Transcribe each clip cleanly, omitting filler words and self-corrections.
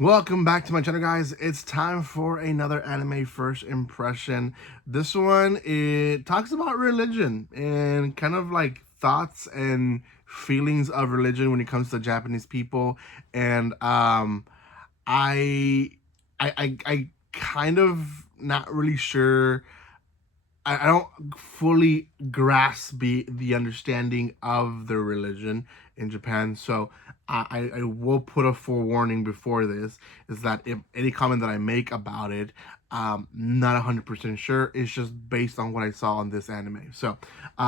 Welcome back to my channel, guys. It's time for another anime first impression. This one, it talks about religion and kind of like thoughts and feelings of religion when it comes to Japanese people. And I, I kind of not really sure. I don't fully grasp the understanding of the religion in Japan. So I will put a forewarning before this, is that if any comment that I make about it, not 100% sure. It's just based on what I saw on this anime. So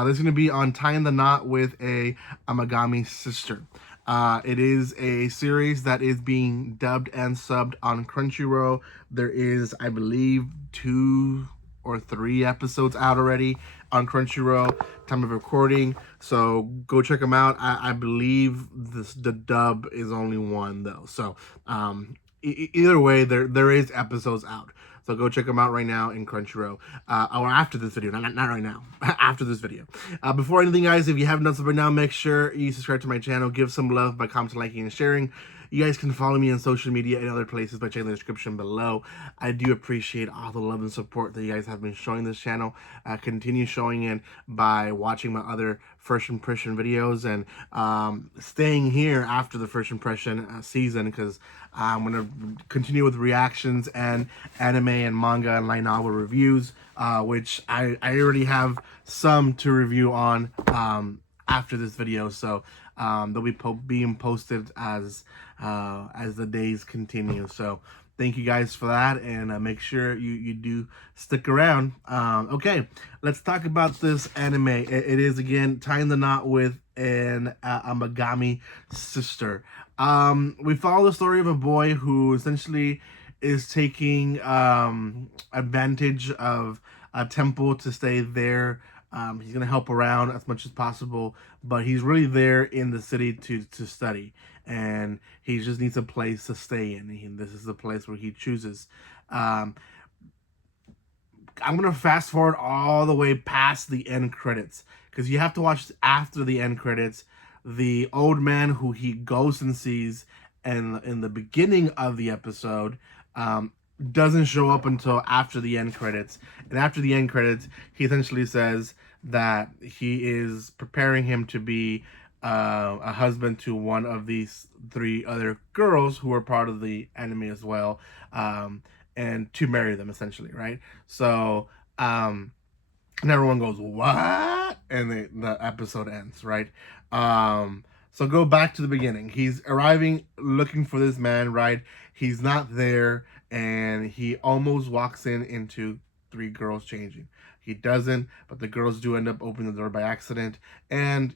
this is going to be on Tying the Knot with a Amagami Sister. It is a series that is being dubbed and subbed on Crunchyroll. There is, I believe, 2 or 3 episodes out already on Crunchyroll, time of recording. So go check them out. I believe the dub is only one though. So either way, there is episodes out. So go check them out right now in Crunchyroll, or after this video, not right now, after this video. Before anything, guys, if you haven't done so by now, make sure you subscribe to my channel, give some love by commenting, liking, and sharing. You guys can follow me on social media and other places by checking the description below. I do appreciate all the love and support that you guys have been showing this channel. Continue showing it by watching my other first impression videos and staying here after the first impression season, because I'm going to continue with reactions and anime and manga and light novel reviews, which I already have some to review on after this video. So they'll be being posted as the days continue. So thank you guys for that, and make sure you do stick around. Okay, let's talk about this anime. It is, again, Tying the Knot with an Amagami Sister. We follow the story of a boy who essentially is taking advantage of a temple to stay there. He's going to help around as much as possible, but he's really there in the city to study, and he just needs a place to stay in. This is the place where he chooses. I'm going to fast forward all the way past the end credits, because you have to watch after the end credits. The old man who he goes and sees in the beginning of the episode doesn't show up until after the end credits. And after the end credits, he essentially says that he is preparing him to be a husband to one of these 3 other girls who are part of the anime as well, and to marry them, essentially, right? So and everyone goes, what? And the episode ends, right? So go back to the beginning. He's arriving looking for this man, right? He's not there, and he almost walks into 3 girls changing. He doesn't, but the girls do end up opening the door by accident, and,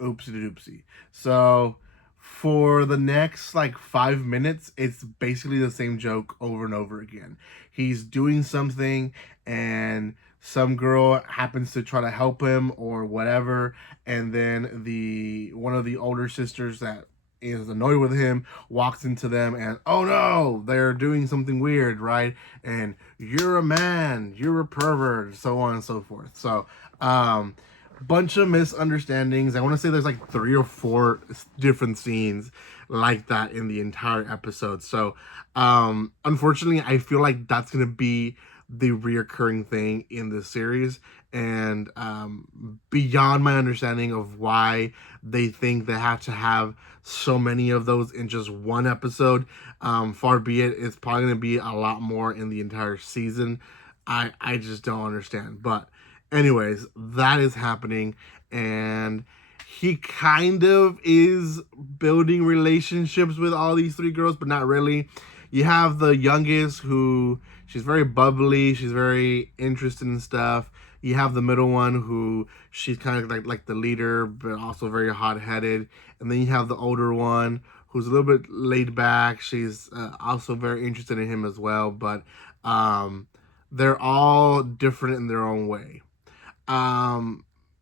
oopsie doopsie. So for the next like 5 minutes, it's basically the same joke over and over again. He's doing something, and some girl happens to try to help him or whatever, and then one of the older sisters that is annoyed with him walks into them, and oh no, they're doing something weird, right? And you're a man, you're a pervert, so on and so forth. So bunch of misunderstandings. I want to say there's like 3 or 4 different scenes like that in the entire episode. So unfortunately, I feel like that's gonna be the reoccurring thing in this series, and beyond my understanding of why they think they have to have so many of those in just one episode. Far be it, it's probably going to be a lot more in the entire season. I just don't understand. But anyways, that is happening, and he kind of is building relationships with all these 3 girls, but not really. You have the youngest, who she's very bubbly, she's very interested in stuff. You have the middle one, who she's kind of like the leader, but also very hot-headed. And then you have the older one, who's a little bit laid back. She's also very interested in him as well, but they're all different in their own way.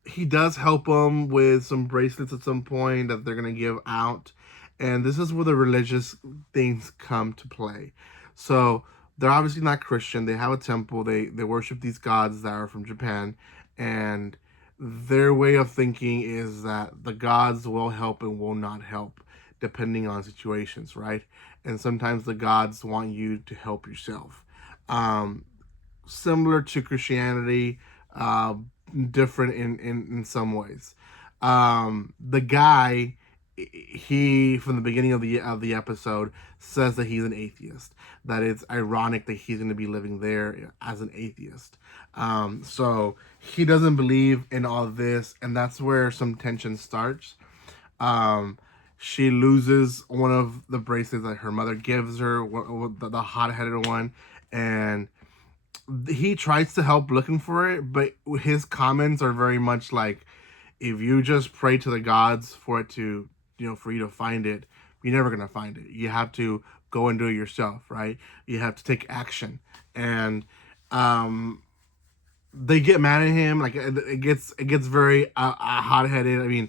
He does help them with some bracelets at some point that they're going to give out. And this is where the religious things come to play. So they're obviously not Christian. They have a temple. They worship these gods that are from Japan. And their way of thinking is that the gods will help and will not help depending on situations, right? and sometimes the gods want you to help yourself. Similar to Christianity, uh, different in some ways. The guy, he from the beginning of the episode says that he's an atheist. That it's ironic that he's going to be living there as an atheist. So he doesn't believe in all this, and that's where some tension starts. Um, she loses one of the bracelets that her mother gives her, the hot-headed one, and he tries to help looking for it, but his comments are very much like, if you just pray to the gods for it to, for you to find it, you're never gonna find it. You have to go and do it yourself, right? You have to take action, and they get mad at him. Like it gets very hot headed. I mean,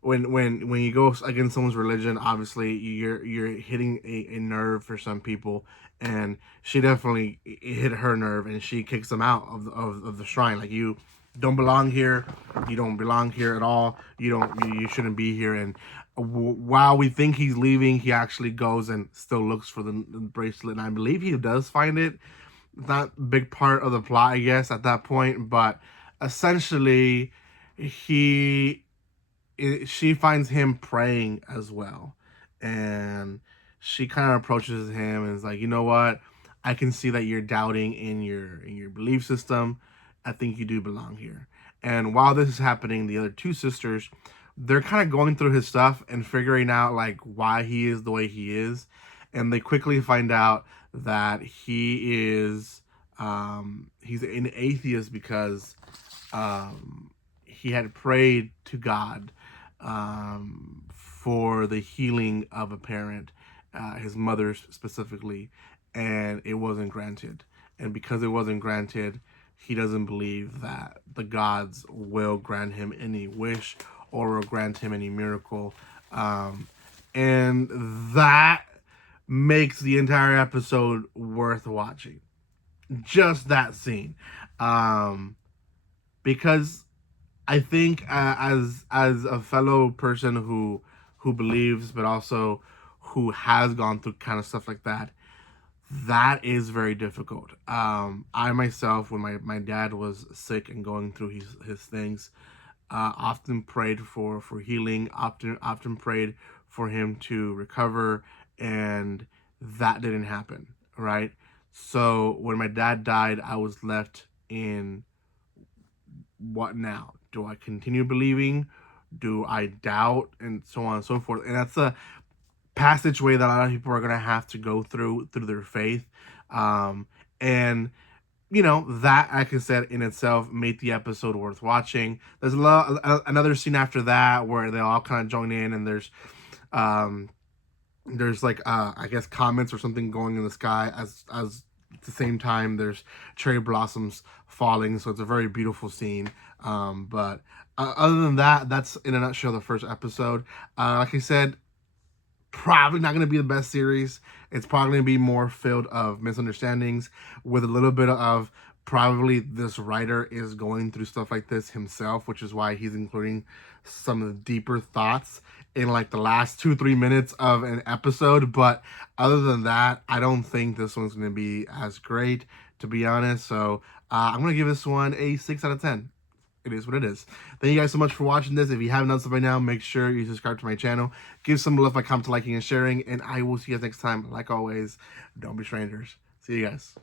when you go against someone's religion, obviously you're hitting a nerve for some people, and she definitely hit her nerve, and she kicks them out of the shrine. Like, you don't belong here. You don't belong here at all. You shouldn't be here. And while we think he's leaving, he actually goes and still looks for the bracelet, and I believe he does find it. It's not a big part of the plot, I guess, at that point, but essentially she finds him praying as well, and she kind of approaches him and is like, you know what, I can see that you're doubting in your belief system. I think you do belong here. And while this is happening, the other two sisters, they're kind of going through his stuff and figuring out like why he is the way he is, and they quickly find out that he's an atheist because he had prayed to God for the healing of a parent, his mother specifically, and it wasn't granted. And because it wasn't granted, he doesn't believe that the gods will grant him any wish or will grant him any miracle. And that makes the entire episode worth watching. Just that scene. Because I think as a fellow person who believes, but also who has gone through kind of stuff like that, that is very difficult. I myself, when my dad was sick and going through his things, often prayed for healing, often prayed for him to recover, and that didn't happen, right? So when my dad died, I was left in, what now? Do I continue believing? Do I doubt? And so on and so forth. And that's a passageway that a lot of people are going to have to go through their faith. And that, like I said, in itself made the episode worth watching. There's another scene after that where they all kind of join in, and there's like I guess comets or something going in the sky as at the same time there's cherry blossoms falling, so it's a very beautiful scene. But other than that, that's in a nutshell the first episode. Like I said, probably not going to be the best series. It's probably going to be more filled of misunderstandings, with a little bit of probably this writer is going through stuff like this himself, which is why he's including some of the deeper thoughts in like the last 2-3 minutes of an episode. But other than that, I don't think this one's going to be as great, to be honest. So I'm going to give this one a 6 out of 10. It is what it is. Thank you guys so much for watching this. If you haven't done so by now, make sure you subscribe to my channel. Give some love by commenting, liking, and sharing. And I will see you guys next time. Like always, don't be strangers. See you guys.